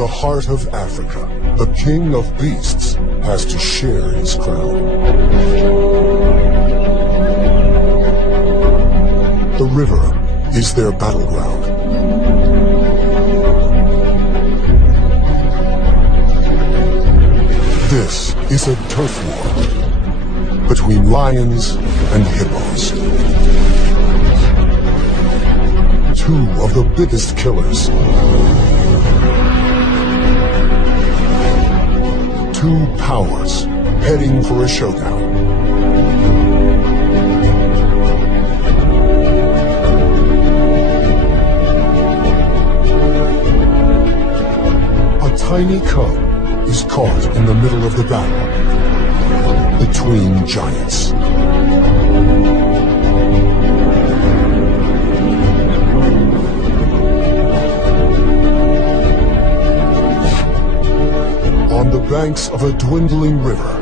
the heart of Africa, the king of beasts has to share his crown. The river is their battleground. This is a turf war between lions and hippos. Two of the biggest killers. Two powers heading for a showdown. A tiny cub is caught in the middle of the battle between giants. On the banks of a dwindling river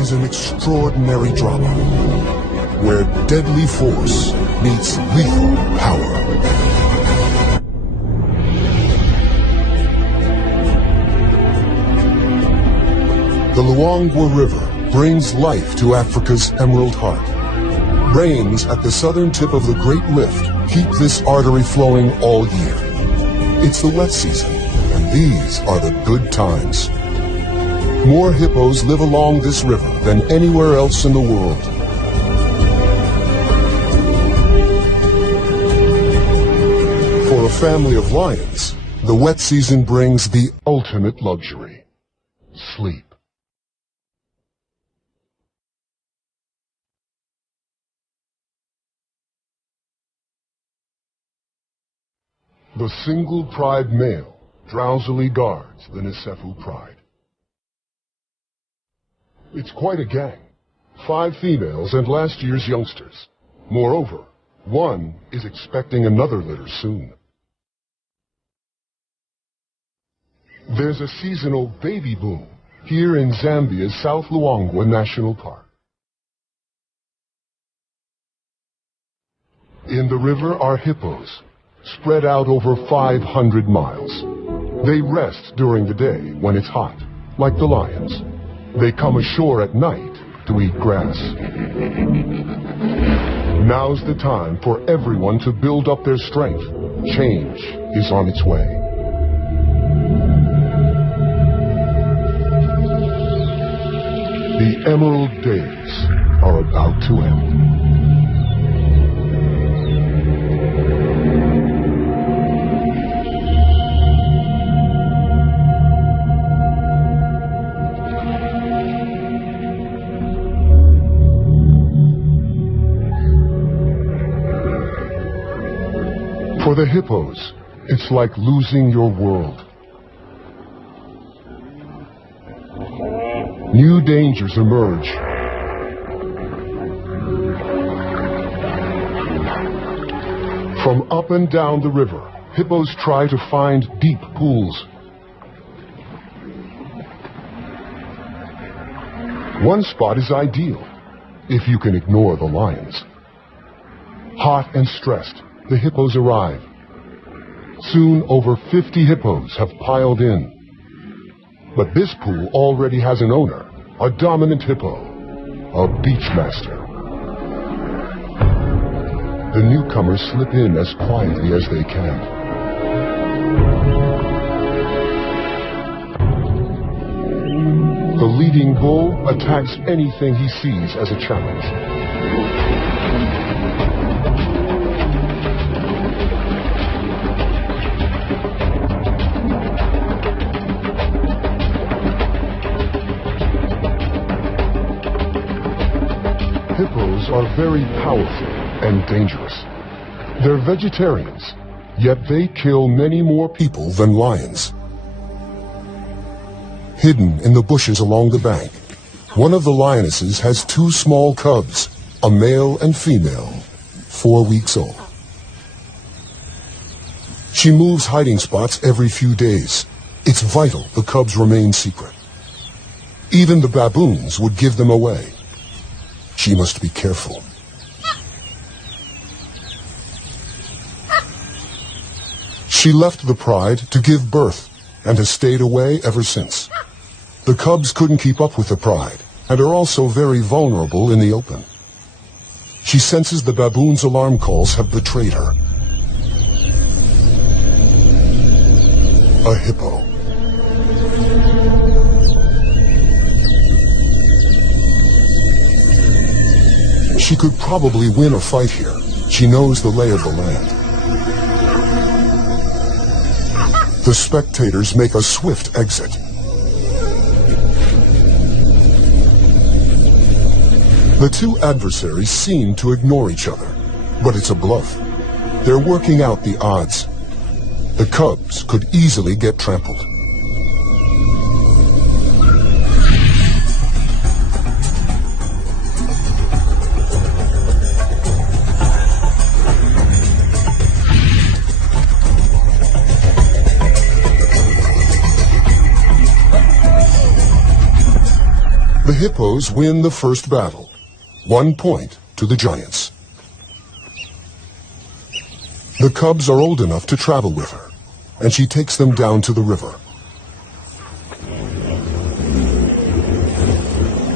is an extraordinary drama where deadly force meets lethal power. The Luangwa River brings life to Africa's Emerald Heart. Rains at the southern tip of the Great Rift keep this artery flowing all year. It's the wet season, and these are the good times. More hippos live along this river than anywhere else in the world. For a family of lions, the wet season brings the ultimate luxury: sleep. The single pride male drowsily guards the Nisefu pride. It's quite a gang. 5 females and last year's youngsters. Moreover, one is expecting another litter soon. There's a seasonal baby boom here in Zambia's South Luangwa National Park. In the river are hippos, spread out over 500 miles. They rest during the day when it's hot, like the lions. They come ashore at night to eat grass. Now's the time for everyone to build up their strength. Change is on its way. The emerald days are about to end. For the hippos, it's like losing your world. New dangers emerge. From up and down the river, hippos try to find deep pools. One spot is ideal, if you can ignore the lions. Hot and stressed, the hippos arrive. Soon over 50 hippos have piled in. But this pool already has an owner, a dominant hippo, a beachmaster. The newcomers slip in as quietly as they can. The leading bull attacks anything he sees as a challenge. Hippos are very powerful and dangerous. They're vegetarians, yet they kill many more people than lions. Hidden in the bushes along the bank, one of the lionesses has 2 small cubs, a male and female, 4 weeks old. She moves hiding spots every few days. It's vital the cubs remain secret. Even the baboons would give them away. She must be careful. She left the pride to give birth and has stayed away ever since. The cubs couldn't keep up with the pride and are also very vulnerable in the open. She senses the baboon's alarm calls have betrayed her. A hippo. She could probably win a fight here. She knows the lay of the land. The spectators make a swift exit. The two adversaries seem to ignore each other, but it's a bluff. They're working out the odds. The cubs could easily get trampled. The hippos win the first battle. 1 point to the giants. The cubs are old enough to travel with her, and she takes them down to the river.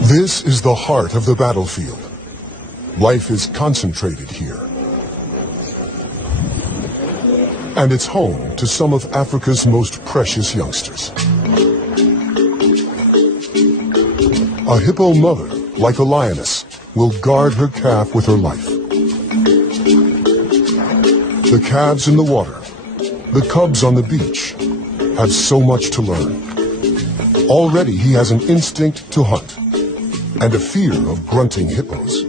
This is the heart of the battlefield. Life is concentrated here. And it's home to some of Africa's most precious youngsters. A hippo mother, like a lioness, will guard her calf with her life. The calves in the water, the cubs on the beach, have so much to learn. Already he has an instinct to hunt, and a fear of grunting hippos.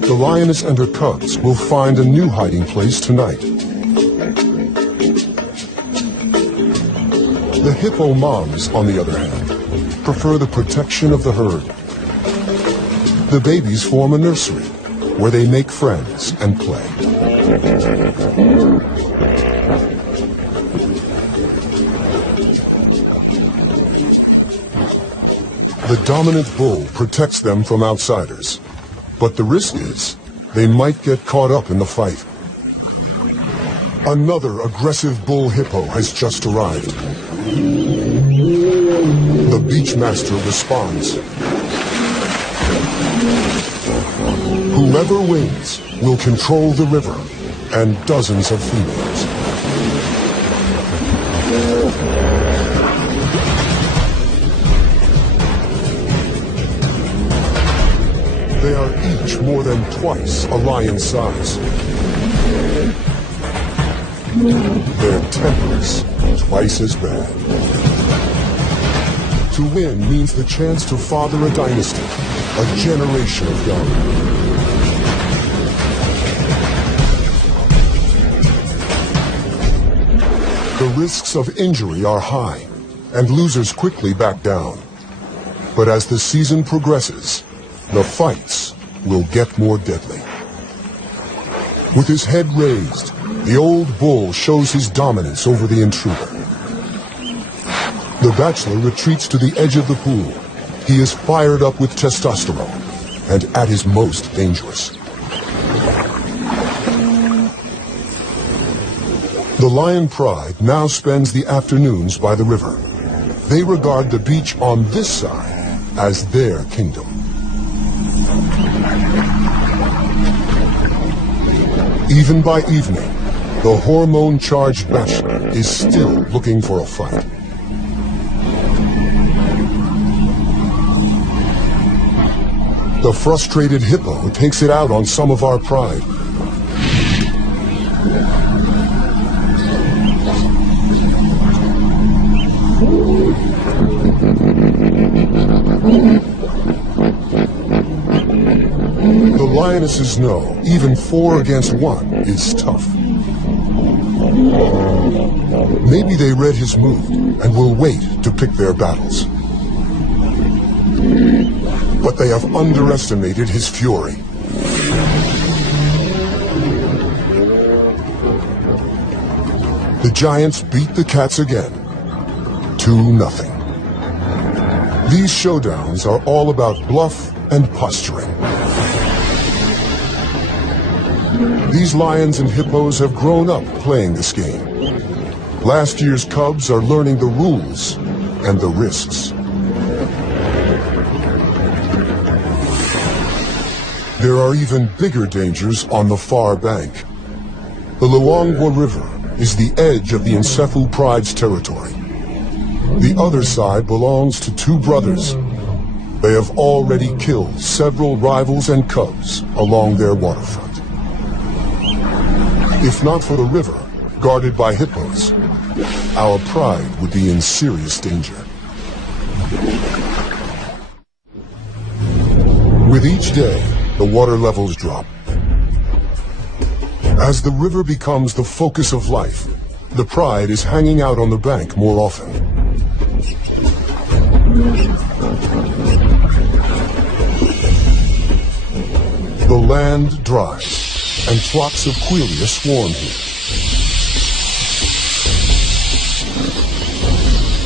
The lioness and her cubs will find a new hiding place tonight. The hippo moms, on the other hand, prefer the protection of the herd. The babies form a nursery, where they make friends and play. The dominant bull protects them from outsiders, but the risk is they might get caught up in the fight. Another aggressive bull hippo has just arrived. The beachmaster responds. Whoever wins will control the river and dozens of females. They are each more than twice a lion's size. Their tempers twice as bad. To win means the chance to father a dynasty, a generation of young. The risks of injury are high, and losers quickly back down. But as the season progresses, the fights will get more deadly. With his head raised, the old bull shows his dominance over the intruder. The bachelor retreats to the edge of the pool. He is fired up with testosterone and at his most dangerous. The lion pride now spends the afternoons by the river. They regard the beach on this side as their kingdom. Even by evening, the hormone-charged bachelor is still looking for a fight. The frustrated hippo takes it out on some of our pride. The lionesses know even 4 against 1 is tough. Maybe they read his mood and will wait to pick their battles. But they have underestimated his fury. The giants beat the cats again, 2-0. These showdowns are all about bluff and posturing. These lions and hippos have grown up playing this game. Last year's cubs are learning the rules and the risks. There are even bigger dangers on the far bank. The Luangwa River is the edge of the Nsefu Pride's territory. The other side belongs to two brothers. They have already killed several rivals and cubs along their waterfront. If not for the river, guarded by hippos, our pride would be in serious danger. With each day, the water levels drop. As the river becomes the focus of life, the pride is hanging out on the bank more often. The land dries, and flocks of quelea swarm here.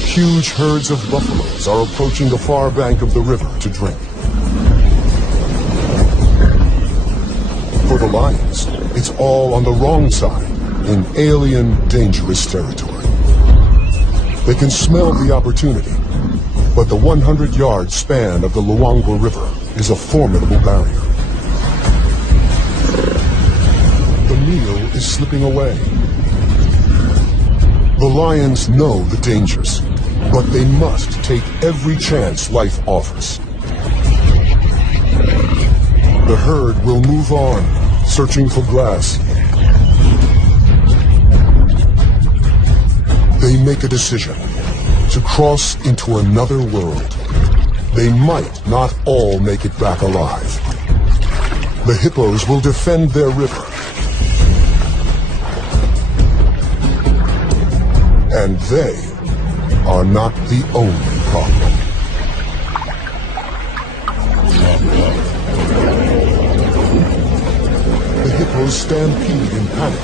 Huge herds of buffaloes are approaching the far bank of the river to drink. For the lions, it's all on the wrong side, in alien, dangerous territory. They can smell the opportunity, but the 100-yard span of the Luangwa River is a formidable barrier. The meal is slipping away. The lions know the dangers, but they must take every chance life offers. The herd will move on, searching for grass. They make a decision to cross into another world. They might not all make it back alive. The hippos will defend their river. And they are not the only problem. The hippos stampede in panic.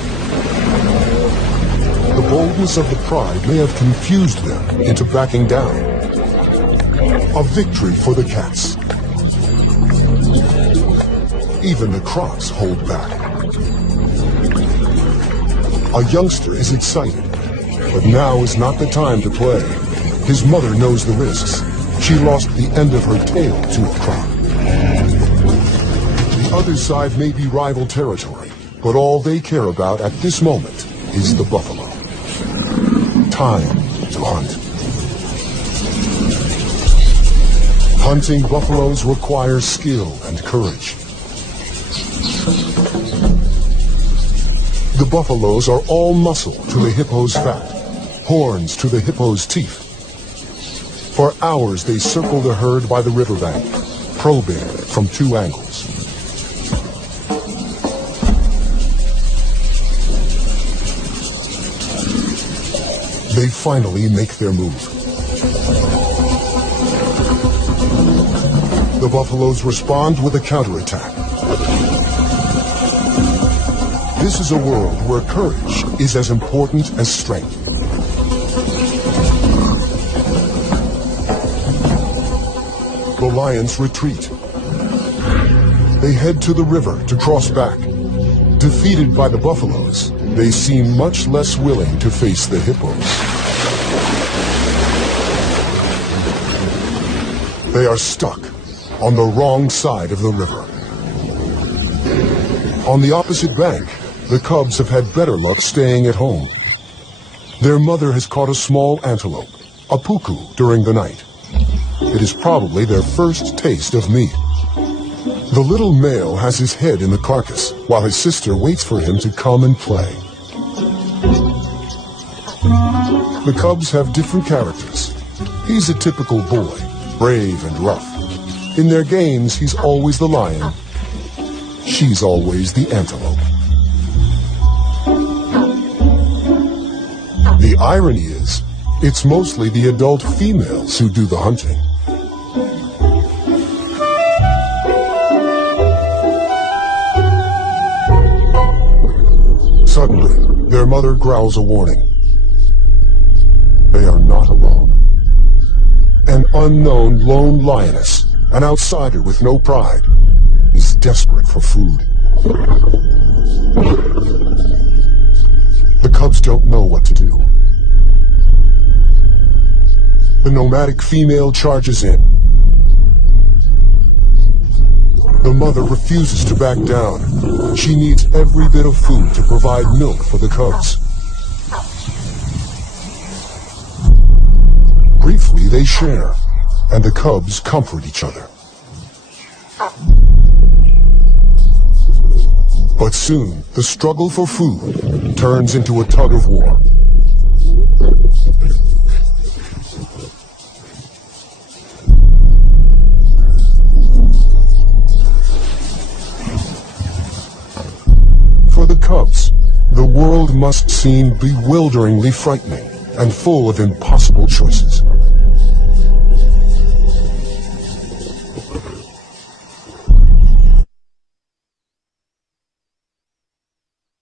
The boldness of the pride may have confused them into backing down. A victory for the cats. Even the crocs hold back. A youngster is excited, but now is not the time to play. His mother knows the risks. She lost the end of her tail to a croc. The other side may be rival territory, but all they care about at this moment is the buffalo. Time to hunt. Hunting buffaloes requires skill and courage. The buffaloes are all muscle to the hippo's fat, horns to the hippo's teeth. For hours they circle the herd by the riverbank, probing from two angles. They finally make their move. The buffaloes respond with a counterattack. This is a world where courage is as important as strength. The lions retreat. They head to the river to cross back. Defeated by the buffaloes, they seem much less willing to face the hippos. They are stuck on the wrong side of the river. On the opposite bank, the cubs have had better luck staying at home. Their mother has caught a small antelope, a puku, during the night. It is probably their first taste of meat. The little male has his head in the carcass, while his sister waits for him to come and play. The cubs have different characters. He's a typical boy, brave and rough. In their games, he's always the lion. She's always the antelope. The irony is, it's mostly the adult females who do the hunting. Suddenly, their mother growls a warning. They are not alone. An unknown lone lioness, an outsider with no pride, is desperate for food. cubs don't know what to do. The nomadic female charges in. The mother refuses to back down. She needs every bit of food to provide milk for the cubs. Briefly, they share, and the cubs comfort each other. But soon, the struggle for food turns into a tug of war. For the cubs, the world must seem bewilderingly frightening and full of impossible choices.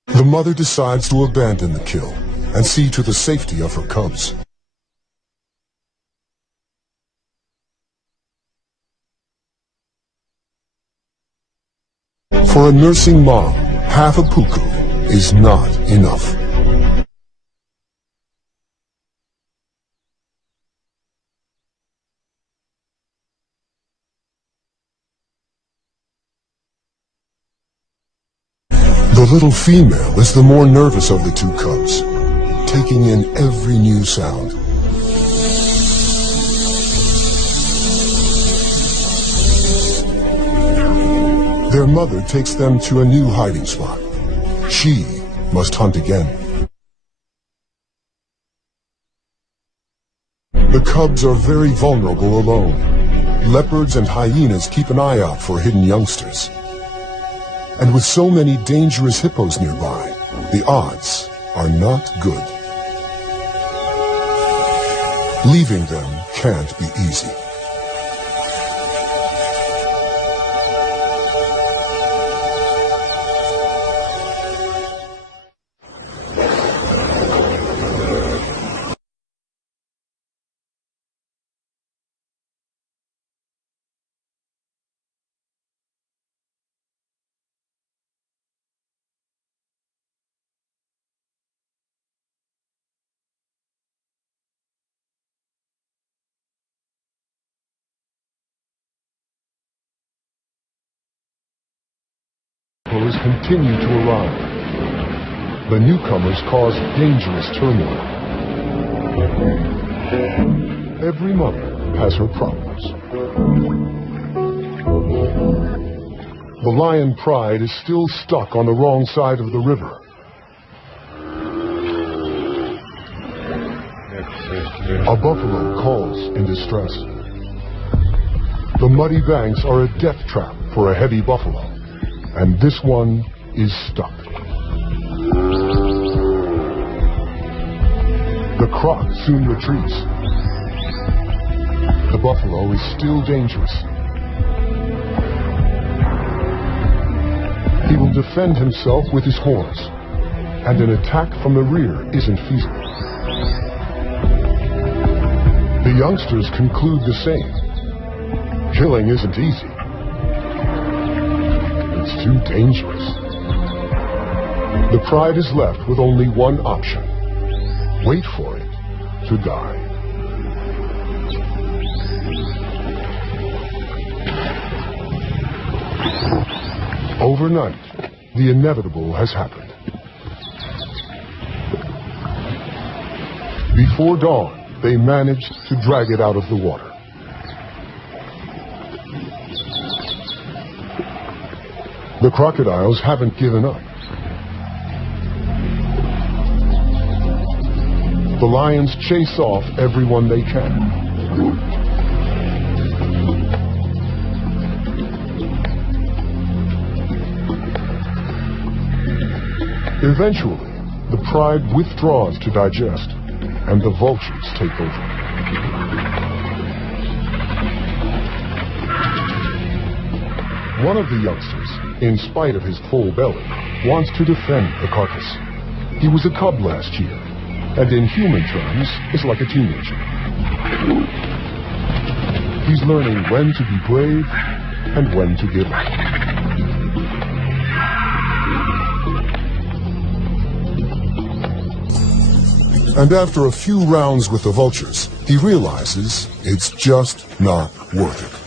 The mother decides to abandon the kill and see to the safety of her cubs. For a nursing mom, half a puku is not enough. The little female is the more nervous of the two cubs, taking in every new sound. Their mother takes them to a new hiding spot. She must hunt again. The cubs are very vulnerable alone. Leopards and hyenas keep an eye out for hidden youngsters. And with so many dangerous hippos nearby, the odds are not good. Leaving them can't be easy. Hippos continue to arrive. The newcomers cause dangerous turmoil. Every mother has her problems. The lion pride is still stuck on the wrong side of the river. A buffalo calls in distress. The muddy banks are a death trap for a heavy buffalo. And this one is stuck. The croc soon retreats. The buffalo is still dangerous. He will defend himself with his horns, and an attack from the rear isn't feasible. The youngsters conclude the same. Killing isn't easy. It's too dangerous. The pride is left with only one option. Wait for it to die. Overnight, the inevitable has happened. Before dawn, they managed to drag it out of the water. The crocodiles haven't given up. The lions chase off everyone they can. Eventually, the pride withdraws to digest, and the vultures take over. One of the youngsters, in spite of his full belly, wants to defend the carcass. He was a cub last year, and in human terms, is like a teenager. He's learning when to be brave and when to give up. And after a few rounds with the vultures, he realizes it's just not worth it.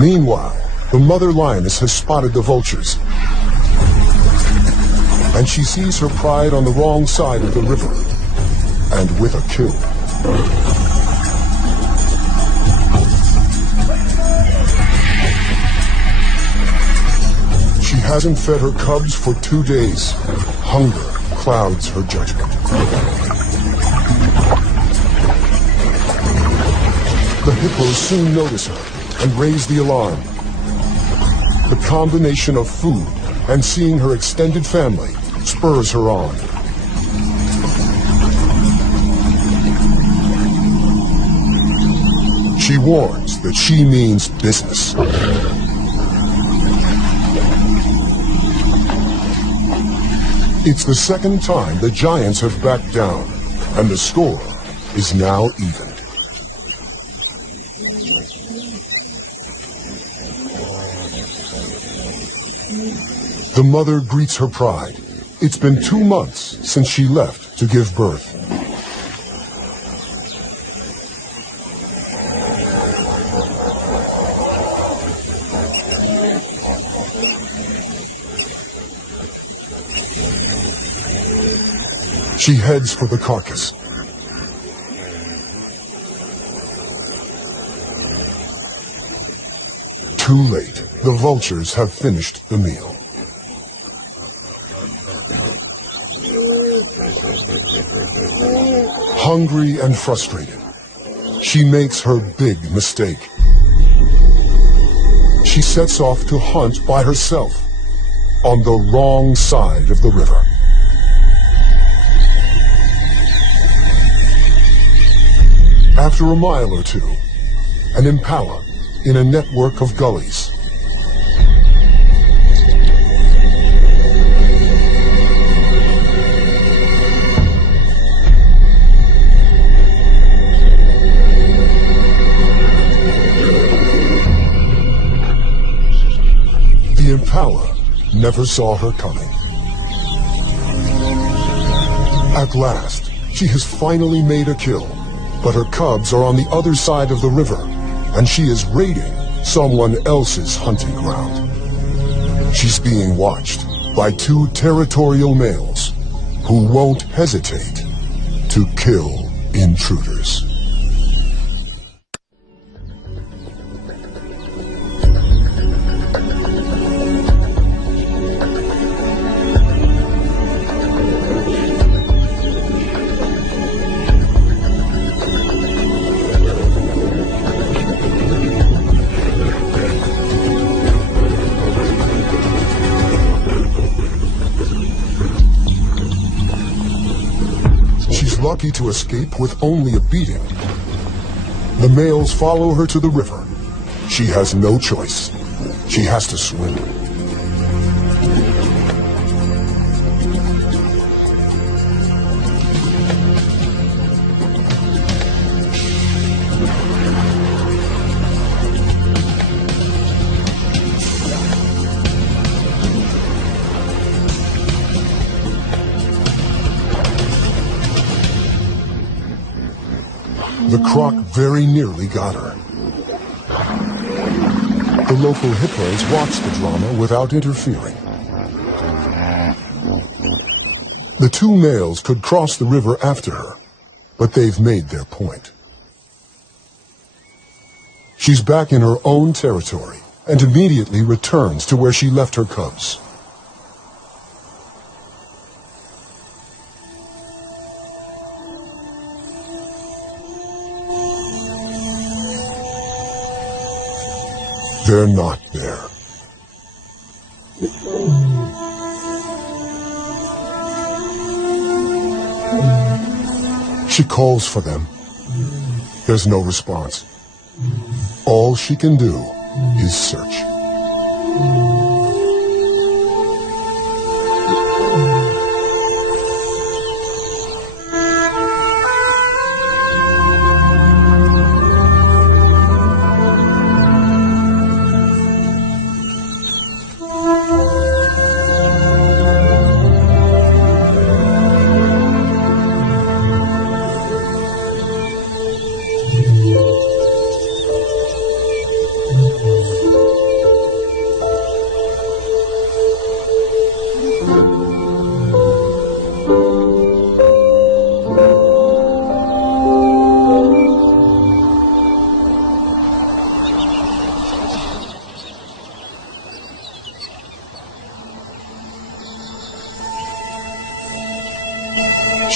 Meanwhile, the mother lioness has spotted the vultures, and she sees her pride on the wrong side of the river, and with a kill. She hasn't fed her cubs for 2 days. Hunger clouds her judgment. The hippos soon notice her and raise the alarm. The combination of food and seeing her extended family spurs her on. She warns that she means business. It's the second time the giants have backed down, and the score is now even. The mother greets her pride. It's been 2 months since she left to give birth. She heads for the carcass. Too late. The vultures have finished the meal. Hungry and frustrated, she makes her big mistake. She sets off to hunt by herself on the wrong side of the river. After a mile or two, an impala in a network of gullies. The impala never saw her coming. At last, she has finally made a kill, but her cubs are on the other side of the river, and she is raiding someone else's hunting ground. She's being watched by 2 territorial males who won't hesitate to kill intruders. Lucky to escape with only a beating. The males follow her to the river. She has no choice. She has to swim. The croc very nearly got her. The local hippos watch the drama without interfering. The 2 males could cross the river after her, but they've made their point. She's back in her own territory and immediately returns to where she left her cubs. They're not there. She calls for them. There's no response. All she can do is search.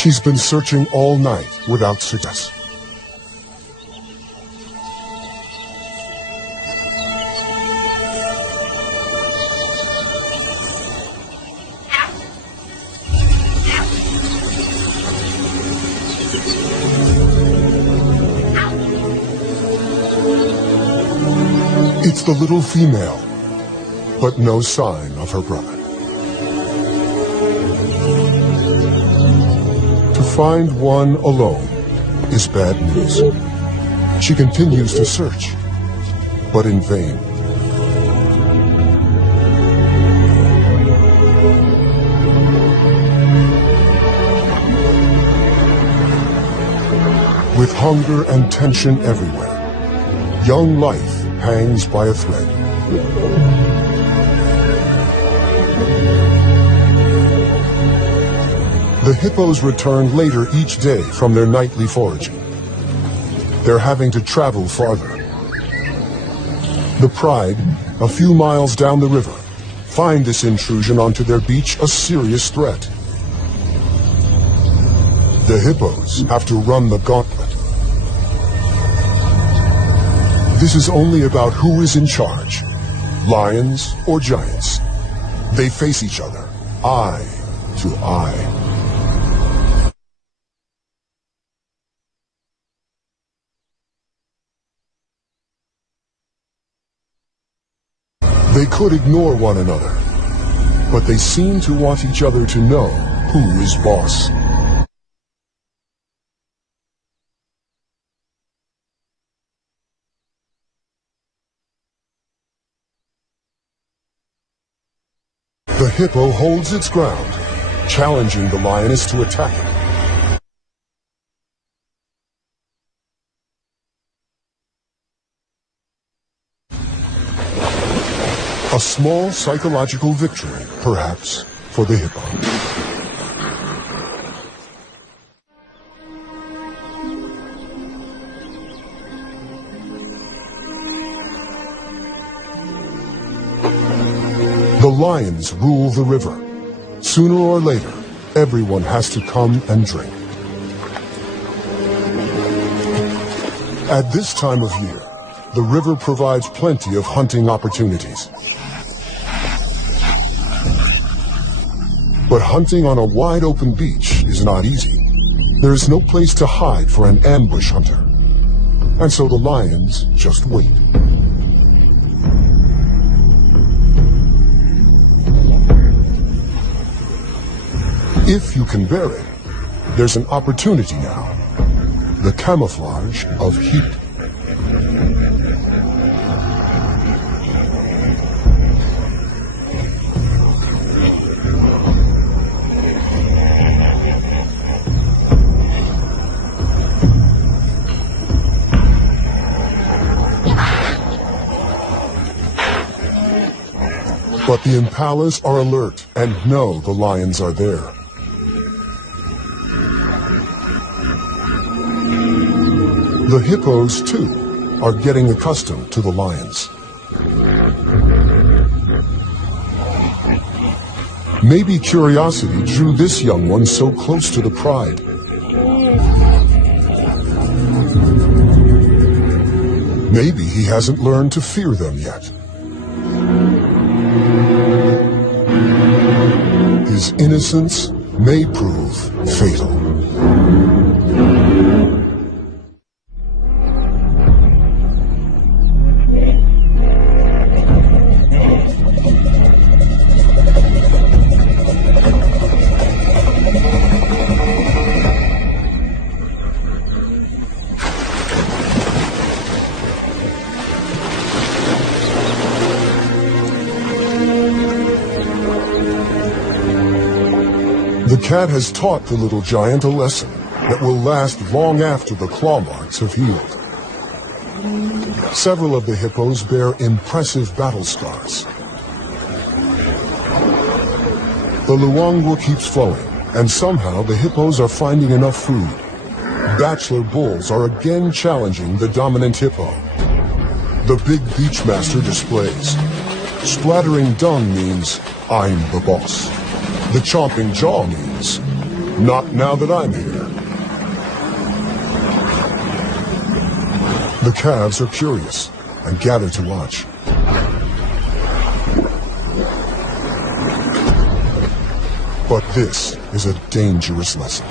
She's been searching all night without success. It's the little female, but no sign of her brother. To find one alone is bad news. She continues to search, but in vain. With hunger and tension everywhere, young life hangs by a thread. The hippos return later each day from their nightly foraging. They're having to travel farther. The pride, a few miles down the river, find this intrusion onto their beach a serious threat. The hippos have to run the gauntlet. This is only about who is in charge, lions or giants. They face each other, eye to eye. They could ignore one another, but they seem to want each other to know who is boss. The hippo holds its ground, challenging the lioness to attack it. A small psychological victory, perhaps, for the hippo. The lions rule the river. Sooner or later, everyone has to come and drink. At this time of year, the river provides plenty of hunting opportunities. But hunting on a wide open beach is not easy. There is no place to hide for an ambush hunter. And so the lions just wait. If you can bear it, there's an opportunity now. The camouflage of heat. But the impalas are alert and know the lions are there. The hippos, too, are getting accustomed to the lions. Maybe curiosity drew this young one so close to the pride. Maybe he hasn't learned to fear them yet. His innocence may prove fatal. The cat has taught the little giant a lesson that will last long after the claw marks have healed. Several of the hippos bear impressive battle scars. The Luangwa keeps flowing, and somehow the hippos are finding enough food. Bachelor bulls are again challenging the dominant hippo. The big beachmaster displays. Splattering dung means, I'm the boss. The chomping jaw means, Not now that I'm here. The calves are curious and gather to watch. But this is a dangerous lesson.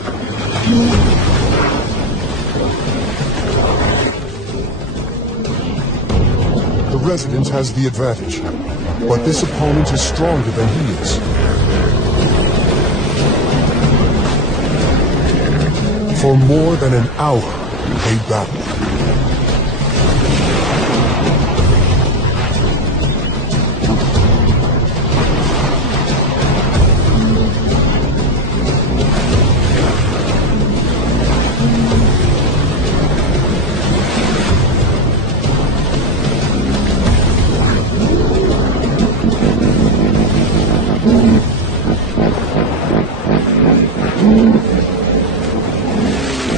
The resident has the advantage, but this opponent is stronger than he is. For more than an hour, they battle.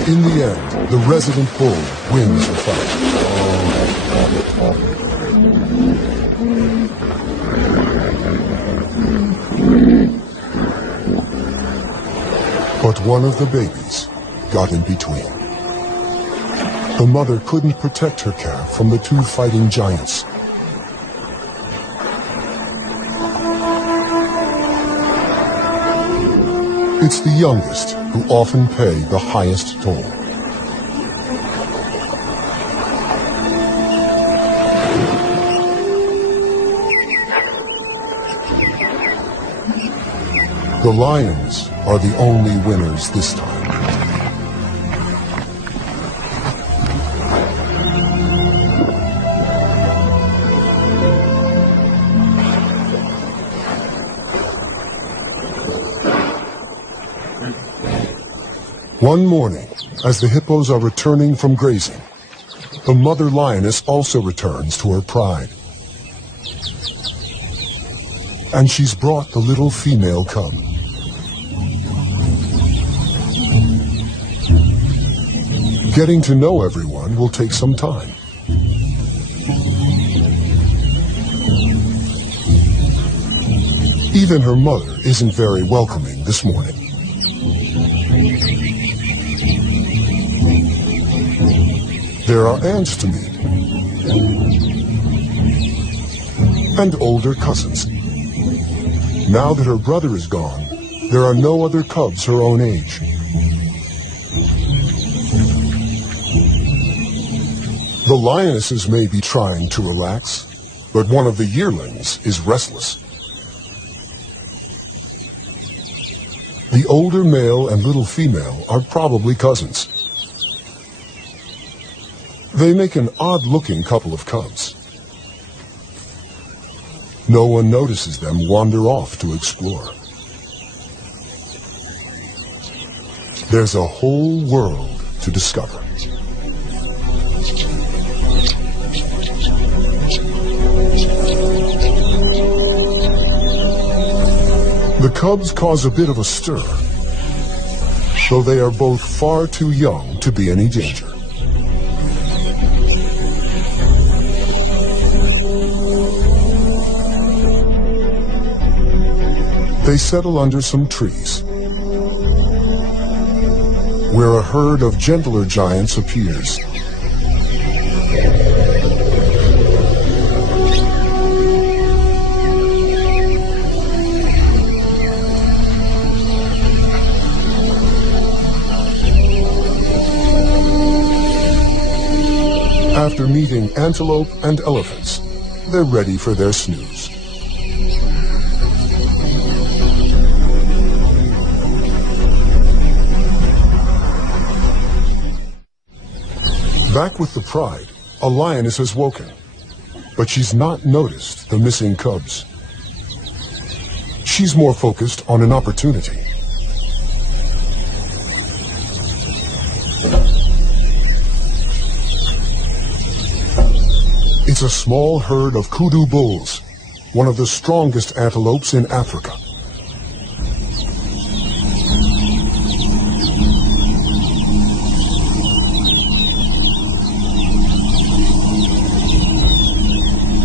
In the end, the resident bull wins the fight. But one of the babies got in between. The mother couldn't protect her calf from the two fighting giants. It's the youngest who often pay the highest toll. The lions are the only winners this time. One morning, as the hippos are returning from grazing, the mother lioness also returns to her pride. And she's brought the little female cub. Getting to know everyone will take some time. Even her mother isn't very welcoming this morning. There are aunts to meet, and older cousins. Now that her brother is gone, there are no other cubs her own age. The lionesses may be trying to relax, but one of the yearlings is restless. The older male and little female are probably cousins. They make an odd-looking couple of cubs. No one notices them wander off to explore. There's a whole world to discover. The cubs cause a bit of a stir, though they are both far too young to be any danger. They settle under some trees, where a herd of gentler giants appears. After meeting antelope and elephants, they're ready for their snooze. Back with the pride, a lioness has woken, but she's not noticed the missing cubs. She's more focused on an opportunity. It's a small herd of kudu bulls, one of the strongest antelopes in Africa.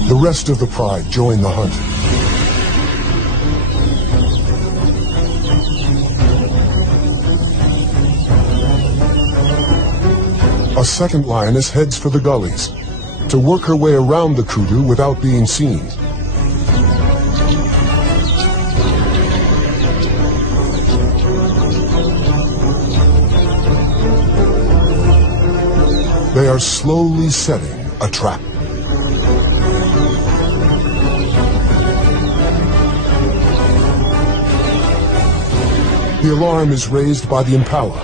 The rest of the pride join the hunt. A second lioness heads for the gullies to work her way around the kudu without being seen. They are slowly setting a trap. The alarm is raised by the impala,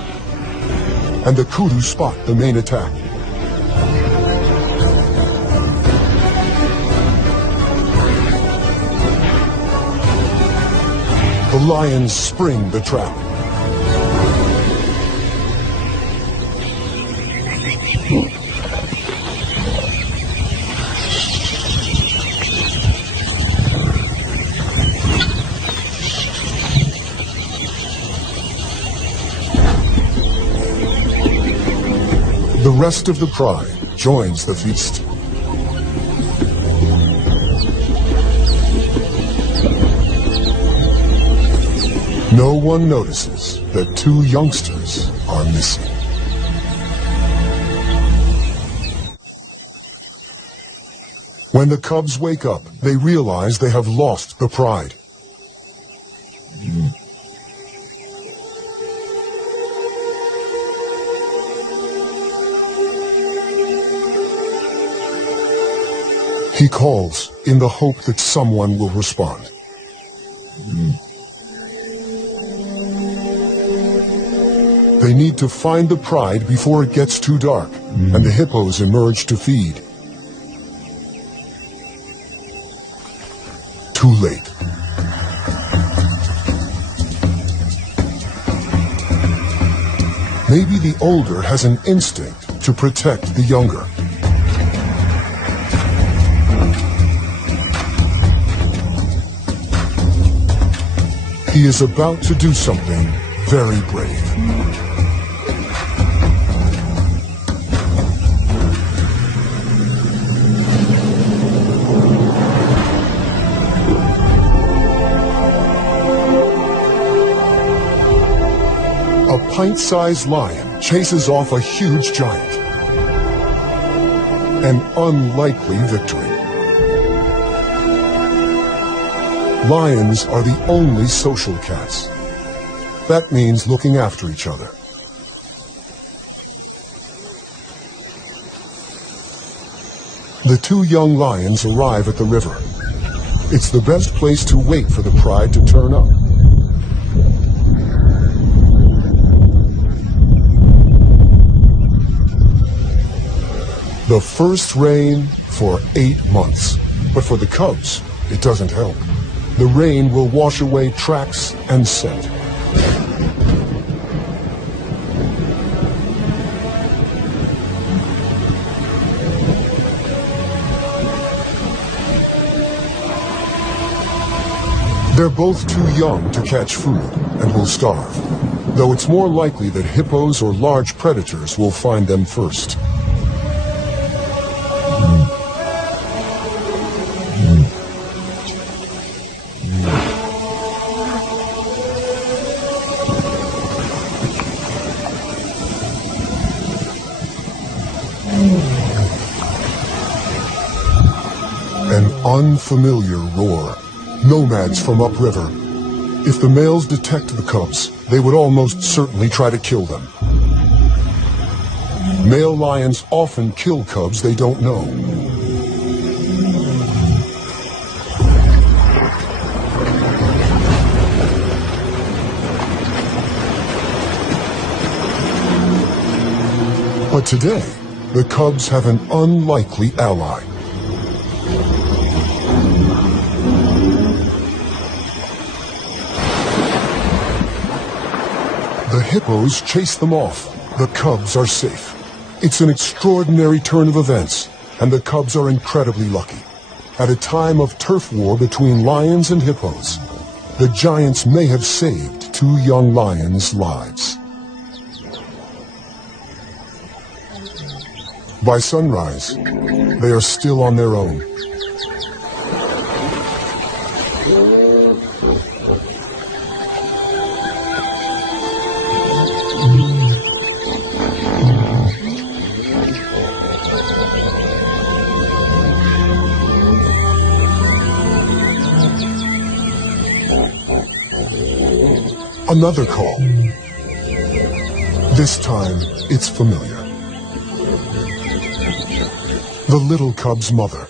and the kudu spot the main attack. The lions spring the trap. The rest of the pride joins the feast. No one notices that two youngsters are missing. When the cubs wake up, they realize they have lost the pride. He calls in the hope that someone will respond. They need to find the pride before it gets too dark, and the hippos emerge to feed. Too late. Maybe the older has an instinct to protect the younger. He is about to do something very brave. A pint-sized lion chases off a huge giant. An unlikely victory. Lions are the only social cats. That means looking after each other. The two young lions arrive at the river. It's the best place to wait for the pride to turn up. The first rain for 8 months. But for the cubs, it doesn't help. The rain will wash away tracks and scent. They're both too young to catch food and will starve, though it's more likely that hippos or large predators will find them first. An unfamiliar roar. Nomads from upriver. If the males detect the cubs, they would almost certainly try to kill them. Male lions often kill cubs they don't know. But today, the cubs have an unlikely ally. The hippos chase them off. The cubs are safe. It's an extraordinary turn of events, and the cubs are incredibly lucky. At a time of turf war between lions and hippos, the giants may have saved two young lions' lives. By sunrise, they are still on their own. Another call. This time, it's familiar. The little cub's mother.